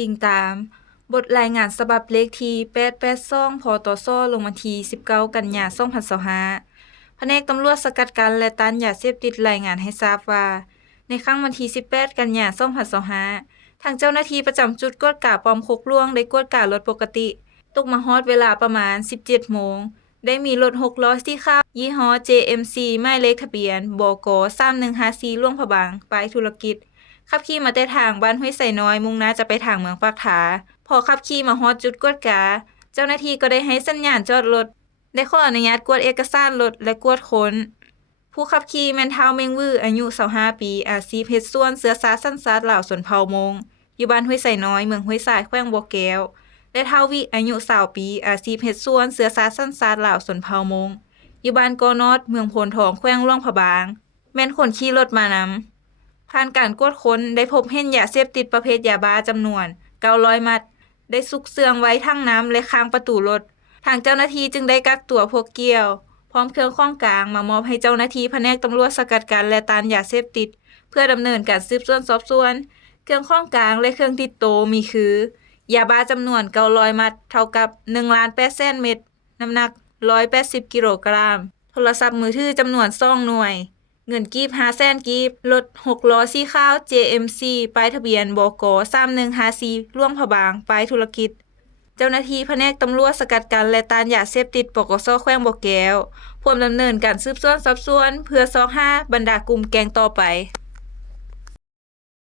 อิงตามบทรายงานฉบับเลขที่882 พ.ต.ช. ลงวันที่19 กันยายน 2025แผนกตำรวจสกัดกั้นและต้านยาเสพติดรายงานให้ทราบว่าในครั้งวันที่18 กันยายน 2025ทางเจ้าหน้าที่ประจำจุดกวดกาป้อมโคกหลวงได้กวดการถปกติตกมาฮอดเวลาประมาณ 17 โมงได้มีรถ6ล้อสีขาวยี่ห้อ JMC หมายเลขทะเบียนบก3154หลวงพระบางไปธุรกิจขับขี่มาแต่ทางบ้านห้วยไสน้อยมุ่งหน้าจะไปทางเมืองปากถาพอขับขี่มาฮอดจุดกวดกาเจ้าหน้าที่ก็ได้ให้สัญญาณจอดรถได้ขออนุญาตกวดเอกสารรถและกวดค้นผู้ขับขี่แม่นท้าวเมงวืออายุ25ปีอาชีพเฮ็ดสวนเสือสาสัญชาติลาวชนเผ่ามงอยู่บ้านห้วยไสน้อยเมืองห้วยทรายแขวงบัวแก้วและท้าววิอายุ20ปีอาชีพเฮ็ดสวนเสือสาสัญชาติลาวชนเผ่ามงอยู่บ้านกอนอดเมืองโพนทองแขวงหลวงพระบางแม่นคนขี่รถมานำผ่านการกวดค้นได้พบเห็นยาเสพติดประเภทยาบ้าจำนวน900มัดได้ซุกเสื่องไว้ทั้งน้ำและข้างประตูรถทางเจ้าหน้าที่จึงได้กักตัวพวกเกี่ยวพร้อมเครื่องข้องกลางมามอบให้เจ้าหน้าที่แผนกตำรวจสกัดกั้นและต้านยาเสพติดเพื่อดำเนินการสืบสวนสอบสวนเครื่องข้องกลางและเครื่องติดโตมีคือยาบ้าจำนวน900มัดเท่ากับ 1,800,000 เม็ดน้ำหนัก180กิโลกรัมโทรศัพท์มือถือจำนวน2หน่วยเงินกีบ500,000กีบรถ6ล้อสีขาว JMC ป้ายทะเบียนบก3154หลวงพระบางป้ายธุรกิจเจ้าหน้าที่แผนกตำรวจสกัดกั้นและต้านยาเสพติดปกส.แขวงบ่อแก้วพร้อมดำเนินการสืบสวนสอบสวนเพื่อซอกหาบรรดากลุ่มแก๊งต่อไป